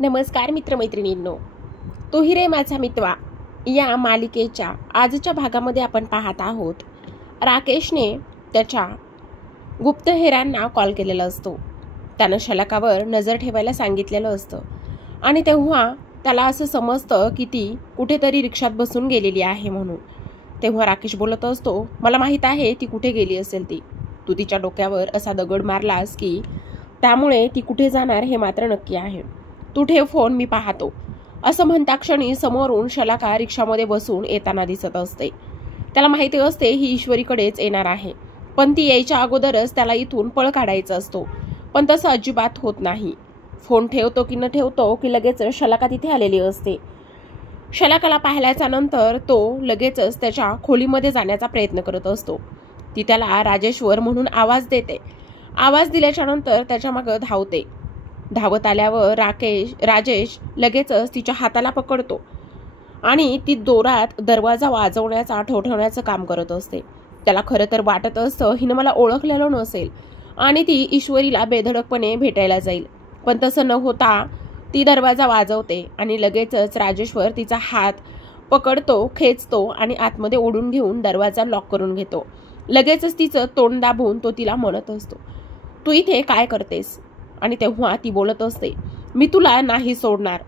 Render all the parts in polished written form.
नमस्कार मित्रमैत्रिणींनो, तूही रे माझा मित्वा या मालिकेच्या आजच्या भागामध्ये आपण पाहत आहोत. राकेशने त्याच्या गुप्तहेरांना कॉल केलेला असतो. त्यानं शलाकावर नजर ठेवायला सांगितलेलं असतं आणि तेव्हा त्याला असं समजतं की ती कुठेतरी रिक्षात बसून गेलेली आहे म्हणून. तेव्हा राकेश बोलत असतो, मला माहीत आहे ती कुठे गेली असेल. तू तिच्या डोक्यावर असा दगड मारलास की त्यामुळे ती कुठे जाणार हे मात्र नक्की आहे. तू ठेव फोन, मी पाहतो. असं म्हणता क्षणी समोरून शलाका रिक्षामध्ये बसून येताना दिसत असते. त्याला माहिती असते ही ईश्वरीकडेच येणार आहे, पण ती यायच्या अगोदरच त्याला इथून पळ काढायचा असतो. पण तसं अजिबात होत नाही. फोन ठेवतो की न ठेवतो की लगेच शलाका तिथे आलेली असते. शलाकाला पाहिल्याच्या नंतर तो लगेचच त्याच्या खोलीमध्ये जाण्याचा प्रयत्न करत असतो. ती त्याला राजेश्वर म्हणून आवाज देते. आवाज दिल्याच्या नंतर त्याच्या मागे धावते. धावत आल्यावर राजेश लगेचच तिच्या हाताला पकडतो आणि ती जोरात दरवाजा वाजवण्याचा ठोठवण्याचं काम करत असते. त्याला खरं तर वाटत असतं हिनं मला ओळखलेलं नसेल आणि ती ईश्वरीला बेधडकपणे भेटायला जाईल, पण तसं न होता ती दरवाजा वाजवते आणि लगेचच राजेश्वर तिचा हात पकडतो, खेचतो आणि आतमध्ये ओढून घेऊन दरवाजा लॉक करून घेतो. लगेचच तिचं तोंड दाबून तो तिला म्हणत असतो, तू इथे काय करतेस? आणि तेव्हा ती बोलत असते, मी तुला नाही सोडणार.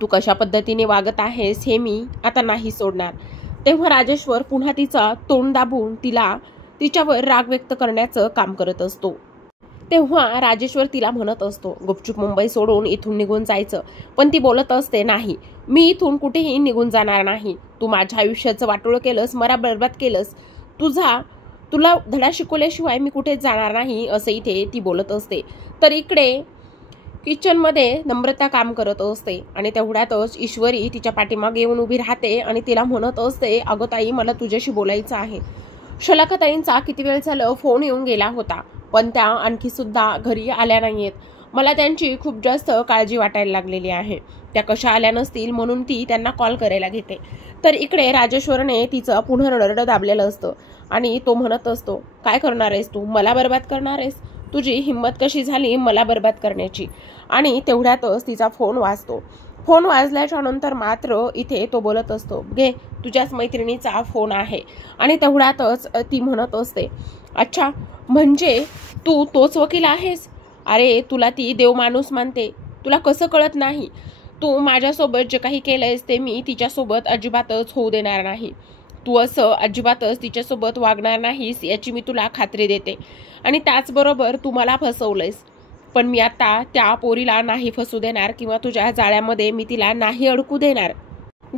तू कशा पद्धतीने वागत आहेस हे मी आता नाही सोडणार. तेव्हा राजेश्वर पुन्हा तिचा तोंड दाबून तिच्यावर राग व्यक्त करण्याचं काम करत असतो. तेव्हा राजेश्वर तिला म्हणत असतो, गुपचूप मुंबई सोडून इथून निघून जायचं. पण ती बोलत असते, नाही, मी इथून कुठेही निघून जाणार नाही. तू माझ्या आयुष्याचं वाटोळं केलंस, मला बरबाद केलंस. तुला धडा शिकवल्याशिवाय मी कुठेच जाणार नाही, असं इथे ती बोलत असते. तर इकडे किचनमध्ये नम्रता काम करत असते आणि तेवढ्यातच ईश्वरी तिच्या पाठीमागे येऊन उभी राहते आणि तिला म्हणत असते, अगं ताई, मला तुझ्याशी बोलायचं आहे. शलाकाताईंचा किती वेळ झालं फोन येऊन गेला होता, पण त्या आणखी सुद्धा घरी आल्या नाहीयेत. मला त्यांची खूप जास्त काळजी वाटायला लागलेली आहे. त्या कशा आल्या नसतील म्हणून ती त्यांना कॉल करायला घेते. तर इकडे राजेश्वरने तिचं पुन्हा रडरड दाबलेलं असतं आणि तो म्हणत असतो, काय करणार आहेस तू? मला बरबाद करणार आहेस? तुझी हिंमत कशी झाली मला बरबाद करण्याची? आणि तेवढ्यातच तिचा फोन वाजतो. फोन वाजल्याच्या नंतर मात्र इथे तो बोलत असतो, घे, तुझ्याच मैत्रिणीचा फोन आहे. आणि तेवढ्यातच ती म्हणत असते, अच्छा, म्हणजे तू तोच वकील आहेस? अरे, तुला ती देव माणूस मानते, तुला कसं कळत नाही? तू माझ्यासोबत जे काही केलंयस ते मी तिच्यासोबत अजिबातच होऊ देणार नाही. तू असं अजिबातच तिच्यासोबत वागणार नाहीस याची मी तुला खात्री देते. आणि त्याचबरोबर तू मला फसवलंयस, पण मी आता त्या पोरीला नाही फसू देणार किंवा तुझ्या जाळ्यामध्ये मी तिला नाही अडकू देणार.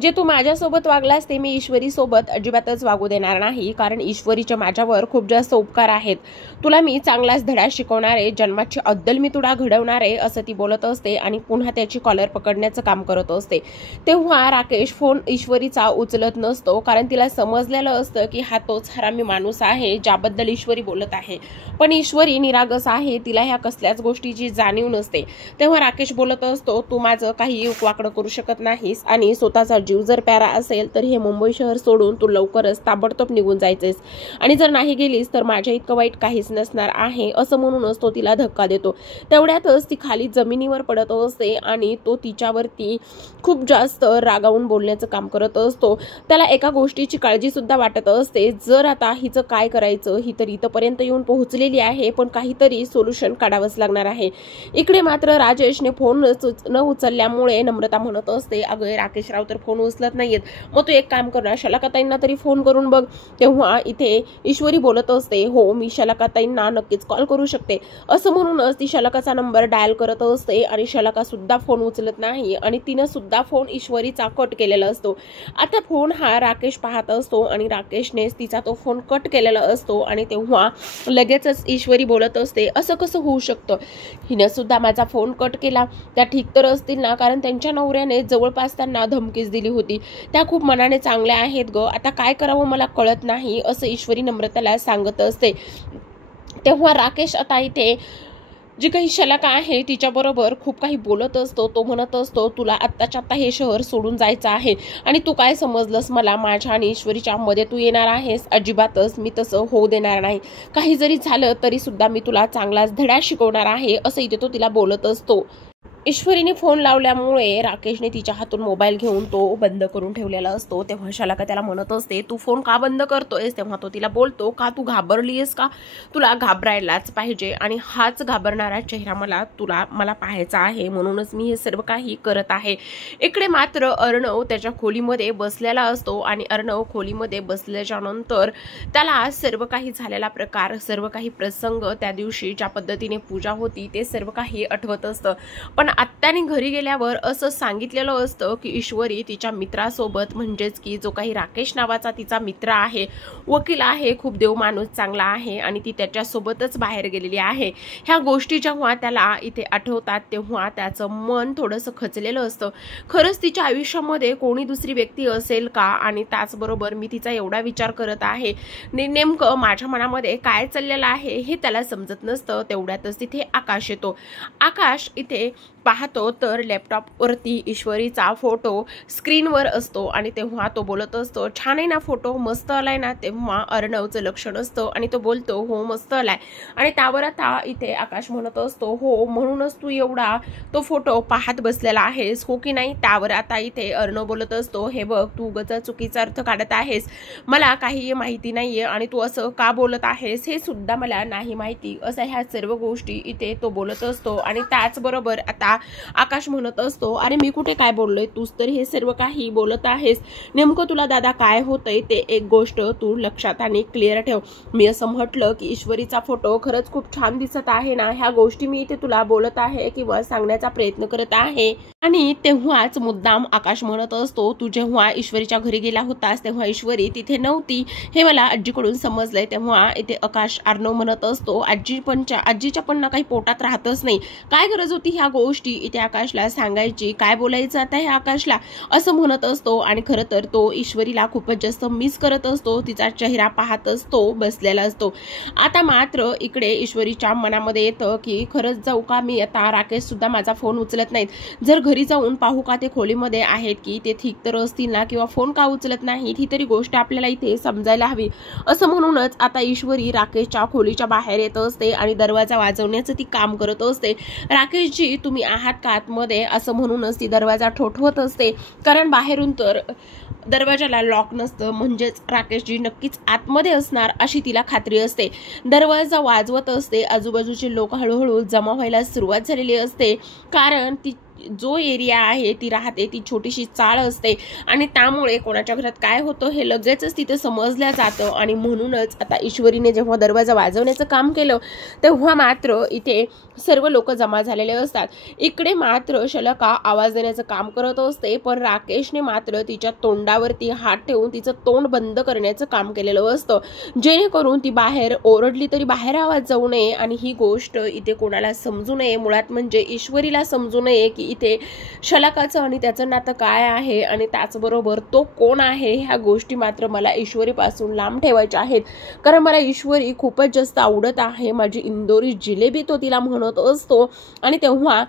जे तू माझ्यासोबत वागलास ते मी ईश्वरी सोबत अजिबातच वागू देणार नाही, कारण ईश्वरीचे माझ्यावर खूप जास्त उपकार आहेत. तुला मी चांगलाच धडा शिकवणारे, जन्माची अद्दल मी तुला घडवणारे, असं ती बोलत असते आणि पुन्हा त्याची कॉलर पकडण्याचं काम करत असते. तेव्हा राकेश फोन ईश्वरीचा उचलत नसतो, कारण तिला समजलेलं असतं की हा तोच हरामी माणूस आहे ज्याबद्दल ईश्वरी बोलत आहे. पण ईश्वरी निरागस आहे, तिला ह्या कसल्याच गोष्टीची जाणीव नसते. तेव्हा राकेश बोलत असतो, तू माझं काही वाकडं करू शकत नाहीस आणि स्वतःचा जीव जर प्यारा असेल तर हे मुंबई शहर सोडून तू लवकरच ताबडतोब निघून जायचेस आणि जर नाही गेलीस तर माझ्या इतकं वाईट काहीच नसणार आहे, असं म्हणूनच तो तिला धक्का देतो. तेवढ्यातच ती खाली जमिनीवर पडत असते आणि तो तिच्यावरती खूप जास्त रागावून बोलण्याचं काम करत असतो. त्याला एका गोष्टीची काळजी सुद्धा वाटत असते, जर आता हिचं काय करायचं, ही तर इथपर्यंत येऊन पोहोचलेली आहे, पण काहीतरी सोल्युशन काढावंच लागणार आहे. इकडे मात्र राजेशने फोन न उचलल्यामुळे नम्रता म्हणत असते, अगं राकेशराव तर फोन उचलत नाहीयेत, मग तू एक काम कर ना, शलाकाताईंना तरी फोन करून बघ. तेव्हा इथे ईश्वरी बोलत असते, हो, मी शलाकाताईंना नक्कीच कॉल करू शकते. असं म्हणूनच ती शलाकाचा नंबर डायल करत असते आणि शलाका सुद्धा फोन उचलत नाही आणि तिनं सुद्धा फोन ईश्वरीचा कट केलेला असतो. आता फोन हा राकेश पाहत असतो आणि राकेशनेच तिचा तो फोन कट केलेला असतो आणि तेव्हा लगेचच ईश्वरी बोलत असते, असं कसं होऊ शकतं? हिनं सुद्धा माझा फोन कट केला. त्या ठीक तर असतील ना, कारण त्यांच्या नवऱ्याने जवळपास त्यांना धमकीच दिली होती. त्या खूप मनाने चांगल्या आहेत ग, आता काय करावं मला कळत नाही, असं ईश्वरी नम्रताला सांगत असते. तेव्हा राकेश आता इथे जी काही शलाका आहे तिच्याबरोबर खूप काही बोलत असतो. तो म्हणत असतो, तुला आत्ताच्या आत्ता हे शहर सोडून जायचं आहे आणि तू काय समजलंस मला, माझ्या आणि ईश्वरीच्या मध्ये तू येणार आहेस? अजिबातच मी तसं होऊ देणार नाही. काही जरी झालं तरी सुद्धा मी तुला चांगलाच धडा शिकवणार आहे, असं इथे तो तिला बोलत असतो. ईश्वरीने फोन लावल्यामुळे राकेशने तिच्या हातून मोबाईल घेऊन तो बंद करून ठेवलेला असतो। तेव्हा शलाका त्याला म्हणत असते, तू फोन का बंद करतोयस? तेव्हा तो तिला बोलतो, का तू घाबरलीयस का? तुला घाबरायलाच पाहिजे आणि हाच घाबरणारा चेहरा मला पाहायचा आहे, म्हणूनच मी हे सर्व काही करत आहे। इकडे मात्र अर्णव त्याच्या खोलीमध्ये बसलेला असतो आणि अर्णव खोलीमध्ये बसल्याच्या नंतर त्याला सर्व काही झालेला प्रकार, सर्व काही प्रसंग, त्या दिवशी ज्या पद्धतीने पूजा होती ते सर्व काही आठवत असतं। पण आत्याने घरी गेल्यावर असं सांगितलेलं असतं की ईश्वरी तिच्या मित्रासोबत, म्हणजेच की जो काही राकेश नावाचा तिचा मित्र आहे, वकील आहे, खूप देव माणूस चांगला आहे आणि ती त्याच्यासोबतच बाहेर गेलेली आहे। ह्या गोष्टी जेव्हा त्याला इथे आठवतात तेव्हा त्याचं मन थोडंसं खचलेलं असतं। खरंच तिच्या आयुष्यामध्ये कोणी दुसरी व्यक्ती असेल का? आणि त्याचबरोबर मी तिचा एवढा विचार करत आहे, नेमकं माझ्या मनामध्ये काय चाललेलं आहे हे त्याला समजत नसतं। तेवढ्यातच तिथे आकाश येतो। आकाश इथे पाहतो तर लॅपटॉपवरती ईश्वरीचा फोटो स्क्रीनवर असतो आणि तेव्हा तो बोलत असतो, छान आहे ना फोटो, मस्त आलाय ना? तेव्हा अर्णवचं लक्ष नसतं आणि तो बोलतो, हो मस्त आलाय। आणि त्यावर आता इथे आकाश म्हणत असतो, हो म्हणूनच तू एवढा तो फोटो पाहत बसलेला आहेस, हो की नाही? त्यावर आता इथे अर्णव बोलत असतो, हे बघ तू उगाच चुकीचा अर्थ काढत आहेस, मला काही माहिती नाहीये आणि तू असं का बोलत आहेस हे सुद्धा मला नाही माहिती, असं ह्या सर्व गोष्टी इथे तो बोलत असतो। आणि त्याचबरोबर आता आकाश म्हणत असतो, अरे मी कुठे काय बोललोय, तूच तर हे सर्व काही बोलत आहेस, नेमकं तुला दादा काय होतंय ते एक गोष्ट तू लक्षात आणि क्लिअर ठेव। मी असं म्हटलं की ईश्वरीचा फोटो खरंच खूप छान दिसत आहे ना, ह्या गोष्टी मी इथे तुला बोलत आहे किंवा सांगण्याचा प्रयत्न करत आहे। आणि तेव्हाच मुद्दाम आकाश म्हणत असतो, तू जेव्हा ईश्वरीच्या घरी गेला होतास तेव्हा ईश्वरी तिथे नव्हती, हे मला आजीकडून समजलंय। तेव्हा इथे आकाश अर्णव म्हणत असतो, आजीच्या पण ना काही पोटात राहतच नाही, काय गरज होती ह्या गोष्टी इथे आकाशला सांगायची, काय बोलायचं आता हे आकाशला, असं म्हणत असतो। आणि खरं तर तो ईश्वरीला खूपच जास्त मिस करत असतो, तिचा चेहरा पाहतच तो बसलेला असतो। आता मात्र इकडे ईश्वरीच्या मनामध्ये येतं की खरंच जाऊ का मी आता? राकेश सुद्धा माझा फोन उचलत नाहीत, जर घरी जाऊन पाहू का ते खोलीमध्ये आहेत की ते ठीक तर असतील ना, किंवा फोन का उचलत नाहीत, ही तरी गोष्ट आपल्याला इथे समजायला हवी, असं म्हणूनच आता ईश्वरी राकेशच्या खोलीच्या बाहेर येत असते आणि दरवाजा वाजवण्याचं ती काम करत असते। राकेशजी तुम्ही आहात का आतमध्ये, असं म्हणूनच ती दरवाजा ठोठवत असते, कारण बाहेरून तर दरवाजाला लॉक नसतं, म्हणजेच राकेशजी नक्कीच आतमध्ये असणार अशी तिला खात्री असते। दरवाजा वाजवत असते, आजूबाजूचे लोक हळूहळू जमा व्हायला सुरुवात झालेली असते, कारण ती जो एरिया आहे ती राहते ती छोटीशी चाळ असते आणि त्यामुळे कोणाच्या घरात काय होतं हे लगेचच तिथे समजल्या जातं। आणि म्हणूनच आता ईश्वरीने जेव्हा दरवाजा वाजवण्याचं काम केलं तेव्हा मात्र इथे सर्व लोक जमा झालेले असतात। इकडे मात्र शलाका आवाज देण्याचं काम करत असते, पण राकेशने मात्र तिच्या तोंडावरती हात ठेवून तिचं तोंड बंद करण्याचं काम केलेलं असतं, जेणेकरून ती बाहेर ओरडली तरी बाहेर आवाज जाऊ नये आणि ही गोष्ट इथे कोणाला समजू नये, मुळात म्हणजे ईश्वरीला समजू नये की इथे शलाकाचं आणि त्याचं नातं काय आहे आणि त्याचबरोबर तो कोण आहे। ह्या गोष्टी मात्र मला ईश्वरीपासून लांब ठेवायच्या आहेत, कारण मला ईश्वरी खूपच जास्त आवडत आहे, माझी इंदोरी जिलेबी तो तिला म्हणत असतो। आणि तेव्हा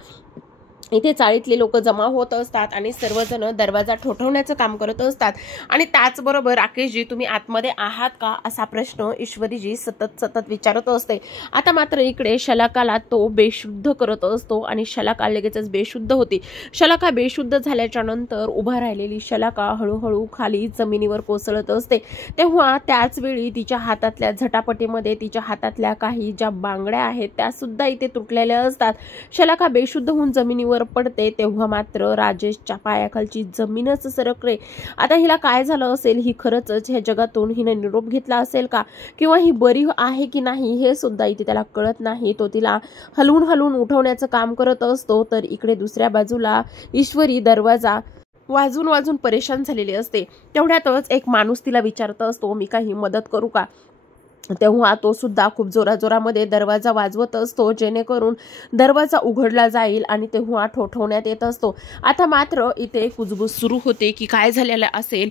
इथे चाळीतले लोक जमा होत असतात आणि सर्वजण दरवाजा ठोठवण्याचं काम करत असतात। आणि त्याचबरोबर राकेशजी तुम्ही आतमध्ये आहात का, असा प्रश्न ईश्वरीजी सतत विचारत असते। आता मात्र इकडे शलाकाला तो बेशुद्ध करत असतो आणि शलाका लगेचच बेशुद्ध होती। शलाका बेशुद्ध झाल्याच्या नंतर उभा राहिलेली शलाका हळूहळू खाली जमिनीवर कोसळत असते। तेव्हा त्याच वेळी तिच्या हातातल्या झटापटीमध्ये तिच्या हातातल्या काही ज्या बांगड्या आहेत त्या सुद्धा इथे तुटलेल्या असतात। शलाका बेशुद्ध होऊन जमिनीवर पडते तेव्हा मात्र राजेशच्या पायाखालची जमीनच सरकते। आता हिला काय झालं असेल, ही खरंच ह्या जगातून हिने निरोप घेतला असेल का, किंवा ही बरी आहे की नाही हे सुद्धा इथे त्याला कळत नाही। तो तिला हलवून उठवण्याचं काम करत असतो, तर इकडे दुसऱ्या बाजूला ईश्वरी दरवाजा वाजून परेशान झालेली असते। तेवढ्यातच एक माणूस तिला विचारत असतो, मी काही मदत करू का? तेव्हा तो सुद्धा खूप जोरामध्ये दरवाजा वाजवत असतो, जेणेकरून दरवाजा उघडला जाईल आणि तेव्हा ठोठवण्यात येत असतो। आता मात्र इथे कुजबूज सुरू होते की काय झालेलं असेल।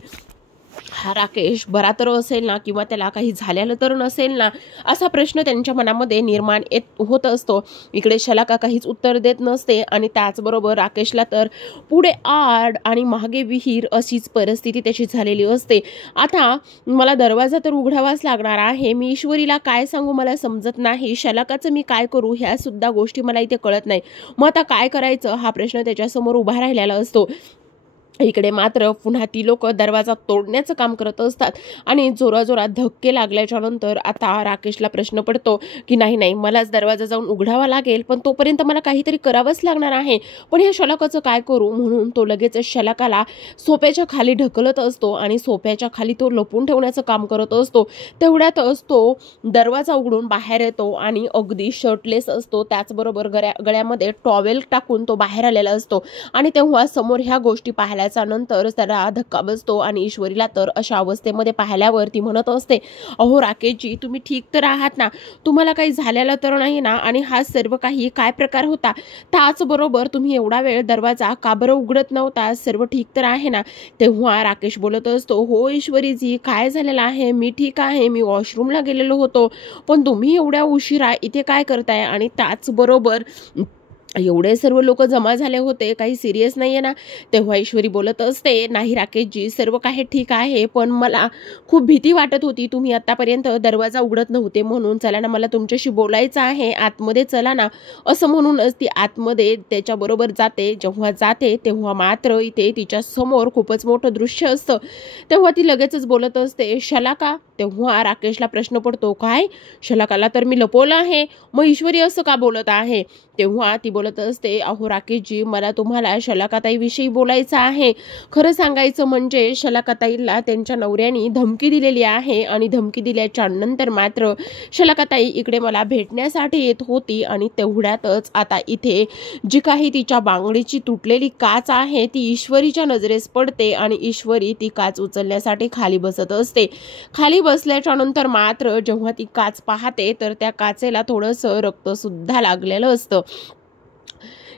हा राकेश बरा तर असेल ना, किंवा त्याला काही झालेलं तर नसेल ना, असा प्रश्न त्यांच्या मनामध्ये निर्माण होत असतो. इकडे शलाका काहीच उत्तर देत नसते आणि त्याचबरोबर राकेशला तर पुढे आड आणि मागे विहीर अशीच परिस्थिती त्याची झालेली असते. आता मला दरवाजा तर उघडावाच लागणार आहे, मी ईश्वरीला काय सांगू मला समजत नाही, शलाकाचं मी काय करू ह्या सुद्धा गोष्टी मला इथे कळत नाही. मग आता काय करायचं हा प्रश्न त्याच्यासमोर उभा राहिलेला असतो. इकडे मात्र पुन्हा ती लोक दरवाजा तोडण्याचं काम करत असतात आणि जोराजोरात धक्के लागल्याच्या नंतर आता राकेशला प्रश्न पडतो की नाही मलाच दरवाजा जाऊन उघडावा लागेल, पण तोपर्यंत मला काहीतरी करावंच लागणार आहे. पण ह्या शलाकाचं काय करू, म्हणून तो लगेच शलाकाला सोप्याच्या खाली ढकलत असतो आणि सोप्याच्या खाली तो लपून ठेवण्याचं काम करत असतो. तेवढ्यातच तो दरवाजा उघडून बाहेर येतो आणि अगदी शर्टलेस असतो, त्याचबरोबर गळ्यामध्ये टॉवेल टाकून तो बाहेर आलेला असतो. आणि तेव्हा समोर ह्या गोष्टी पाहायला नंतर त्याला धक्का बसतो आणि ईश्वरीला तर अशा अवस्थेमध्ये पाहिल्यावर ती म्हणत असते, अहो राकेशजी तुम्ही ठीक तर आहात ना, तुम्हाला काही झालेलं तर नाही ना, आणि हा सर्व काही काय प्रकार होता, त्याचबरोबर तुम्ही एवढा वेळ दरवाजा का बरं उघडत नव्हता, सर्व ठीक तर आहे ना. तेव्हा राकेश बोलत असतो, हो ईश्वरीजी काय झालेलं आहे, मी ठीक आहे, मी वॉशरूमला गेलेलो होतो, पण तुम्ही एवढ्या उशिरा इथे काय करताय, आणि त्याचबरोबर एवढे सर्व लोक जमा झाले होते, काही सिरियस नाहीये ना. तेव्हा ईश्वरी बोलत असते, नाही राकेशजी सर्व काही ठीक आहे, पण मला खूप भीती वाटत होती, तुम्ही आतापर्यंत दरवाजा उघडत नव्हते म्हणून, चला ना मला तुमच्याशी बोलायचं आहे, आतमध्ये चला ना, असं म्हणूनच ती आतमध्ये त्याच्याबरोबर जाते. जेव्हा जाते तेव्हा मात्र इथे तिच्या समोर खूपच मोठं दृश्य असतं. तेव्हा ती लगेचच बोलत असते, शलाका. तेव्हा राकेशला प्रश्न पडतो, काय शलाकाला तर मी लपवलं आहे, मग ईश्वरी असं का बोलत आहे. तेव्हा ती बोलत असते, अहो राकेशजी मला तुम्हाला शलाकाताईविषयी बोलायचं आहे. खरं सांगायचं म्हणजे शलाकाताईला त्यांच्या नवऱ्याने धमकी दिलेली आहे आणि धमकी दिल्याच्या नंतर मात्र शलाकाताई इकडे मला भेटण्यासाठी येत होती आणि तेवढ्यातच आता इथे जी काही तिच्या बांगडीची तुटलेली काच आहे ती ईश्वरीच्या नजरेस पडते आणि ईश्वरी ती काच उचलण्यासाठी खाली बसत असते. खाली बसल्याच्या नंतर मात्र जेव्हा ती काच पाहते तर त्या काचेला थोडंसं रक्त सुद्धा लागलेलं असतं.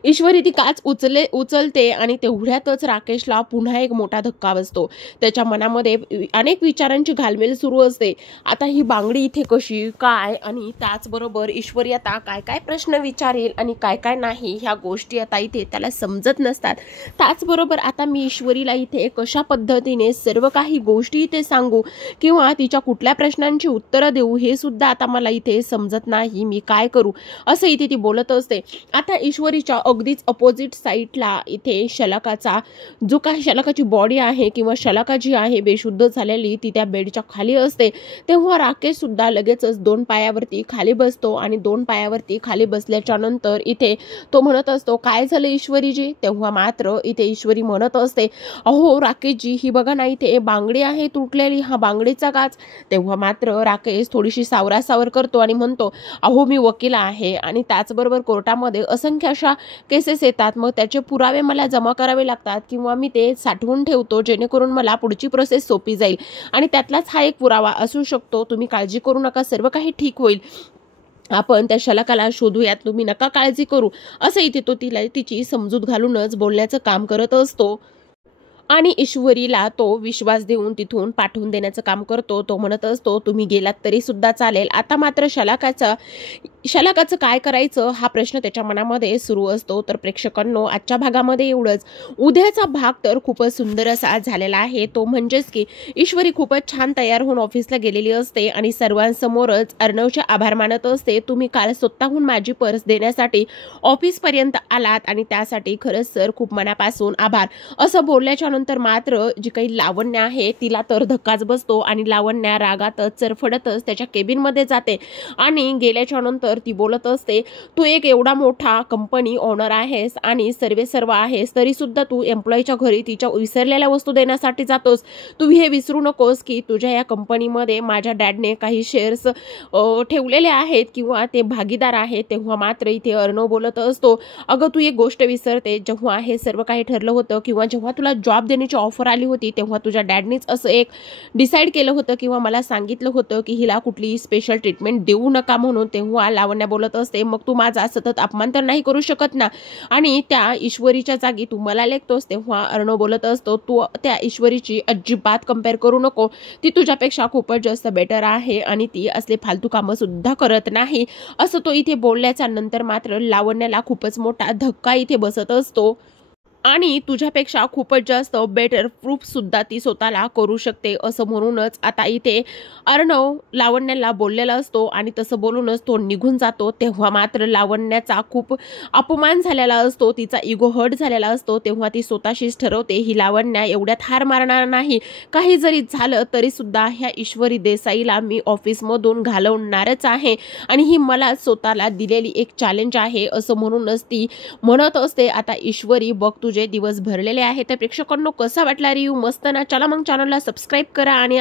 ईश्वरी ती काच उचलते आणि तेवढ्यातच राकेशला पुन्हा एक मोठा धक्का बसतो. त्याच्या मनामध्ये अनेक विचारांची घालमेल सुरू असते. आता ही बांगडी इथे कशी काय, आणि त्याचबरोबर ईश्वरी आता काय काय प्रश्न विचारेल आणि काय काय नाही ह्या गोष्टी आता इथे त्याला समजत नसतात. त्याचबरोबर आता मी ईश्वरीला इथे कशा पद्धतीने सर्व काही गोष्टी इथे सांगू किंवा तिच्या कुठल्या प्रश्नांची उत्तरं देऊ हे सुद्धा आता मला इथे समजत नाही, मी काय करू, असं इथे ती बोलत असते. आता ईश्वरीच्या अगदीच अपोजिट साईडला इथे शलाकाचा जो काही शलाकाची बॉडी आहे किंवा शलाका जी आहे बेशुद्ध झालेली ती त्या बेडच्या खाली असते. तेव्हा राकेश सुद्धा लगेचच 2 पायावरती खाली बसतो आणि 2 पायावरती खाली बसल्याच्या नंतर इथे तो म्हणत असतो, काय झालं ईश्वरीजी. तेव्हा मात्र इथे ईश्वरी म्हणत असते, अहो राकेशजी ही बघा ना इथे बांगडी आहे तुटलेली, हा बांगडीचा काच. तेव्हा मात्र राकेश थोडीशी सावरासावर करतो आणि म्हणतो, अहो मी वकील आहे आणि त्याचबरोबर कोर्टामध्ये असंख्य अशा केसेस येतात, मग त्याचे पुरावे मला जमा करावे लागतात किंवा मी ते साठवून ठेवतो जेणेकरून मला पुढची प्रोसेस सोपी जाईल आणि त्यातलाच हा एक पुरावा असू शकतो. तुम्ही काळजी करू नका, सर्व काही ठीक होईल, आपण त्या शलाकाला शोधूयात, तुम्ही नका काळजी करू, असं इथे तो तिला तिची समजूत घालूनच बोलण्याचं काम करत असतो. आणि ईश्वरीला तो विश्वास देऊन तिथून पाठवून देण्याचं काम करतो. तो म्हणत असतो, तुम्ही गेलात तरी सुद्धा चालेल. आता मात्र शलाकाचं काय करायचं हा प्रश्न त्याच्या मनामध्ये सुरू असतो. तर प्रेक्षकांनो आजच्या भागामध्ये एवढंच. उद्याचा भाग तर खूपच सुंदर असा झालेला आहे. तो म्हणजेच की ईश्वरी खूपच छान तयार होऊन ऑफिसला गेलेली असते आणि सर्वांसमोरच अर्णवचे आभार मानत असते, तुम्ही काल स्वतःहून माझी पर्स देण्यासाठी ऑफिसपर्यंत आलात आणि त्यासाठी खरंच सर खूप मनापासून आभार, असं बोलल्याच्या नंतर मात्र जी काही लावण्य आहे तिला तर धक्काच बसतो आणि लावण्य रागातच चरफडतच त्याच्या केबिनमध्ये जाते आणि गेल्याच्या नंतर ती बोलत असते, तू एक एवढा मोठा कंपनी ओनर आहेस आणि सर्व आहेस तरी सुद्धा तू एम्प्लॉईच्या घरी तिच्या विसरलेल्या वस्तू देण्यासाठी जातोस. तू हे विसरू नकोस की तुझ्या या कंपनीमध्ये माझ्या डॅडने काही शेअर्स ठेवलेले आहेत किंवा ते भागीदार आहेत. तेव्हा मात्र इथे अर्णव बोलत असतो, अगं तू एक गोष्ट विसरते, जेव्हा हे सर्व काही ठरलं होतं किंवा जेव्हा तुला जॉब जॉब देण्याची ऑफर आली होती तेव्हा तुझ्या डॅडनीच असं एक डिसाईड केलं होतं किंवा मला सांगितलं होतं की हिला कुठलीही स्पेशल ट्रीटमेंट देऊ नका म्हणून, तेव्हा लावण्या बोलत असते मग तू माझा सतत अपमान तर नाही करू शकत ना, आणि त्या ईश्वरीच्या जागी तू मला लेखतोस. तेव्हा अर्णव बोलत असतो तू त्या ईश्वरीची अजिबात कंपेअर करू नको, ती तुझ्यापेक्षा खूपच जास्त बेटर आहे आणि ती असले फालतू कामं सुद्धा करत नाही. असं तो इथे बोलल्याच्या नंतर मात्र लावण्याला खूपच मोठा धक्का इथे बसत असतो आणि तुझ्यापेक्षा खूपच जास्त बेटर प्रूफ सुद्धा ती स्वतःला करू शकते असं म्हणूनच आता इथे अर्णव लावण्याला बोललेला असतो आणि तसं बोलूनच तो निघून जातो. तेव्हा मात्र लावण्याचा खूप अपमान झालेला असतो, तिचा इगो हर्ट झालेला असतो. तेव्हा ती स्वतःशीच ठरवते ही लावण्या एवढ्यात हार मारणार नाही, काही जरी झालं तरी सुद्धा ह्या ईश्वरी देसाईला मी ऑफिसमधून घालवणारच आहे आणि ही मला स्वतःला दिलेली एक चॅलेंज आहे असं म्हणूनच ती म्हणत असते. आता ईश्वरी बघ तुझे दिवस भरलेले आहे. तर प्रेक्षकांनो कसा वाटला रिव्ह्यू? मस्त ना? चला मग चॅनलला सबस्क्राईब करा आणि